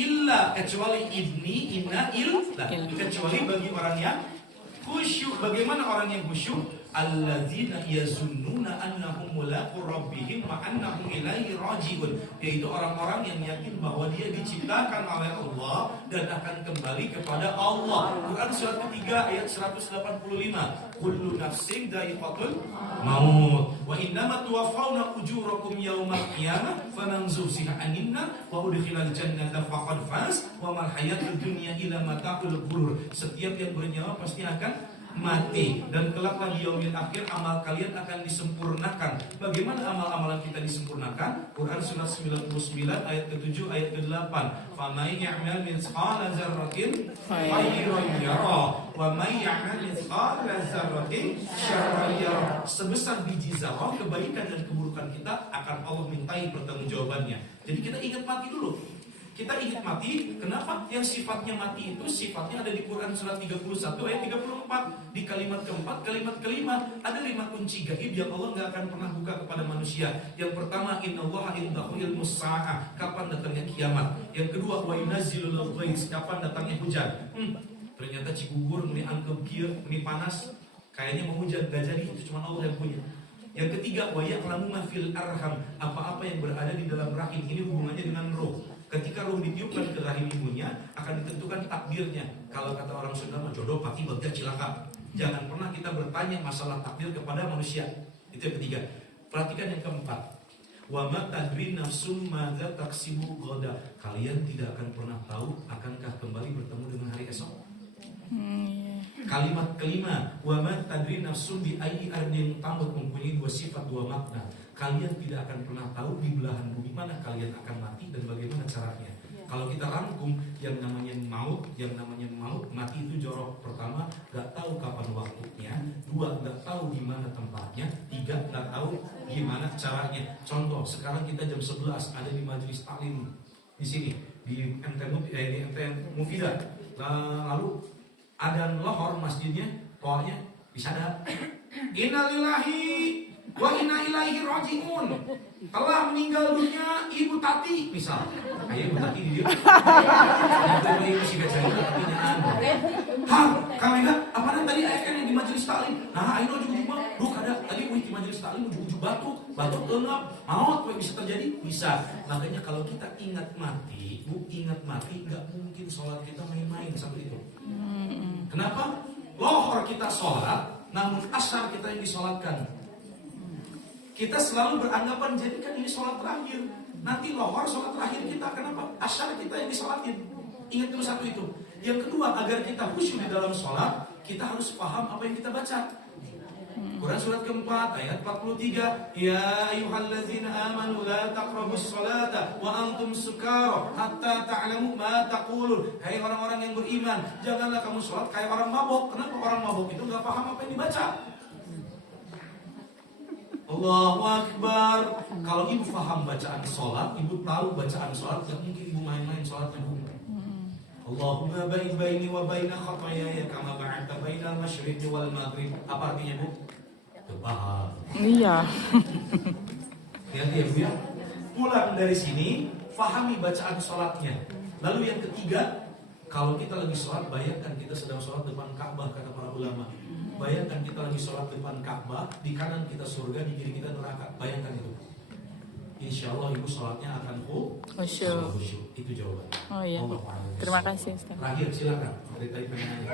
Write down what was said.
illa kecuali ibni inna illa kecuali bagi orang yang khusyuk. Bagaimana orang yang khusyuk? Alladzina yazunnuna annahum mulaqu rabbihim wa annahum ilaihi raji'un, yaitu orang-orang yang yakin bahwa dia diciptakan oleh Allah dan akan kembali kepada Allah. Quran surat ketiga ayat 185. Kullu nafsin dha'iqatul maut wa innama tuwaffawna ujurakum yaumal qiyamah faman zuhziha 'anil nar wa udkhilal jannata faqad faz wa mal hayatud dunya illa mata'ul ghurur. Setiap yang bernyawa pasti akan mati, dan kelak di yaumil akhir amal kalian akan disempurnakan. Bagaimana amal-amalan kita disempurnakan? Quran surat 99 ayat ke-7 ayat ke-8. Faman ya'mal mithqala dzarratin khairan yara wa man ya'mal mithqala dzarratin syarran yara. Sebesar biji zarah kebaikan dan keburukan kita akan Allah mintai pertanggungjawabannya. Jadi kita ingat mati dulu. Kita ingat mati, kenapa? Yang sifatnya mati itu sifatnya ada di Quran surat 31 ayat 34. Di kalimat keempat, kalimat kelima, ada 5 kunci gaib yang Allah gak akan pernah buka kepada manusia. Yang pertama, innallaha indahu ilmus sa'ah, kapan datangnya kiamat. Yang kedua, wa yunazzilul ghaiz, kapan datangnya hujan. Ternyata Cigugur, ini angkep kia, ini panas, kayaknya mau hujan, gak jadi, itu cuma Allah yang punya. Yang ketiga, wa ya'lamu ma fil arham, apa-apa yang berada di dalam rahim. Ini hubungannya dengan roh. Ketika roh ditiupkan ke rahim ibunya, akan ditentukan takdirnya. Kalau kata orang Sunda, jodoh pati bagja cilaka. Jangan pernah kita bertanya masalah takdir kepada manusia. Itu yang ketiga. Perhatikan yang keempat. Wa ma tadri nafsum madza taksibu ghadan. Kalian tidak akan pernah tahu akankah kembali bertemu dengan hari esok. Kalimat kelima, wa ma tadri nafsum bi ayyi ardin tamut, mempunyai 2 sifat, 2 makna. Kalian tidak akan pernah tahu di belahan bumi mana kalian akan mati dan bagaimana caranya. Kalau kita rangkum, yang namanya maut, mati itu jorok. Pertama, gak tahu kapan waktunya. 2, gak tahu di mana tempatnya. 3, gak tahu gimana caranya. Contoh, sekarang kita jam 11 ada di majelis taklim di sini di MT Mufidah. Lalu ada lohor masjidnya, toanya disadap. Innalillahi wa inna ilaihi raji'un. Telah meninggal dunia Ibu Tati, misal. Ibu Tati di dia. Ternyata ibu sih gak cerita pertanyaan. Kang Mega, apa tadi AFN yang di majelis taklim? Nah, ayo juga Buk ada tadi di majelis taklim ujung-ujung batuk tenap. Maut bisa terjadi? Bisa. Makanya kalau kita ingat mati, nggak mungkin sholat kita main-main sampai itu. Kenapa? Lohor kita sholat, namun asar kita yang disolatkan. Kita selalu beranggapan jadikan ini sholat terakhir. Nanti lohor sholat terakhir kita. Kenapa? Asar kita yang disolatin. Ingat dulu satu itu. Yang kedua, agar kita khusyuk di dalam sholat, kita harus paham apa yang kita baca. Quran surat keempat ayat 43. Ya ayyuhallazina amanu la taqrabus sholata wa antum sukara hatta ta'lamu ma taqulun. Hai orang-orang yang beriman, janganlah kamu sholat kayak orang mabok. Kenapa? Orang mabok itu gak paham apa yang dibaca. Allahu Akbar. Kalau ibu paham bacaan sholat, ibu tahu bacaan sholat, gak mungkin ibu main-main sholatnya. Allahumma ba'id baini wa baina khatayaya kama ba'adta bainal masyriqi wal maghrib. Apa artinya, Bu? Paham. Iya. Ya. Pulang dari sini, fahami bacaan sholatnya. Lalu yang ketiga, kalau kita lagi sholat, bayangkan kita sedang sholat depan Ka'bah, kata para ulama. Bayangkan kita lagi sholat depan Ka'bah, di kanan kita surga, di kiri kita neraka. Bayangkan itu. Insya Allah ibu sholatnya akan khusyuk. Itu jawabannya. Oh iya. Terima kasih. Terakhir silakan. Dari tadi pengen nanya.